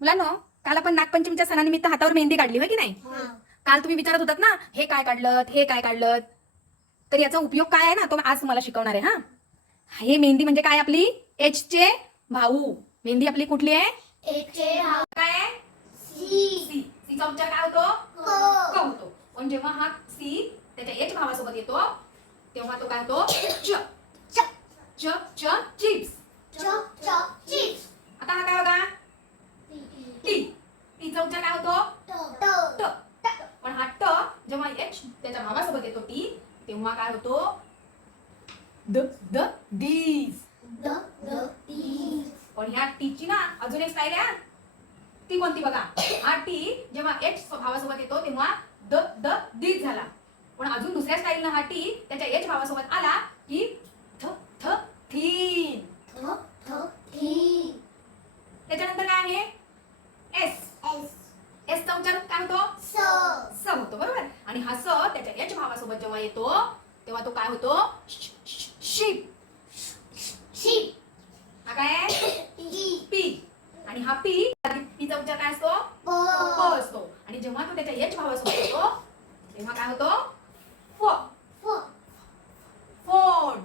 मुलांनो काल आपण नागपंचमीच्या सणानिमित्त हातावर मेहंदी काढली होय की नाही? काल तुम्ही विचारत होतात ना हे काय काढलं हे काय काढलं तर याचा उपयोग काय आहे ना तो आज तुम्हाला शिकवणार आहे हा. हे मेहंदी म्हणजे काय आपली? एच चे भाऊ. मेहंदी आपली कुठली आहे? काय आहे? सी सीचा उच्चार काय होतो? क. होतो. पण जेव्हा हा सी त्याच्या एच भावासोबत येतो तेव्हा तो काय होतो? च च च चिप्स आता हा काय बघा टी टीचा उच्चार काय होतो ट पण हा ट जेव्हा एच त्याच्या भावासोबत येतो टी तेव्हा काय होतो? द द डीज पण ह्या टीची ना अजून एक स्टाईल आहे ती कोणती बघा? हा टी जेव्हा एच भावासोबत येतो तेव्हा द द डीज झाला. पण अजून दुसऱ्या स्टाईलनं हा टी त्याच्या एच भावासोबत आला की थ थ थीन. त्याच्यानंतर काय आहे एस एस चा उच्चार काय होतो स होतो बरोबर आणि हा स त्याच्या एच भावासोबत जेव्हा येतो तेव्हा तो काय होतो? शिप हा काय? आहे पी. आणि हा पी पीचा उच्चार काय असतो? प. असतो. आणि जेव्हा तो त्याच्या एच भावासोबत येतो तेव्हा काय होतो? फ. फोन.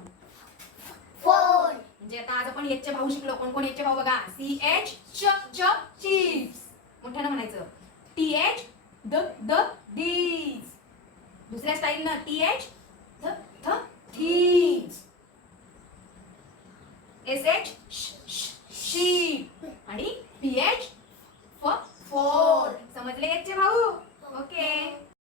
म्हणजे आता आज आपण एचचे भाऊ शिकलो. कोण कोण एचचे भाऊ बघा? सी एच च चिप्स. मोठ्यानं म्हणायचं. टी एच द द दुसऱ्या स्टाईलनं टी एच थ थ थीम्स एस एच शी आणि पी एच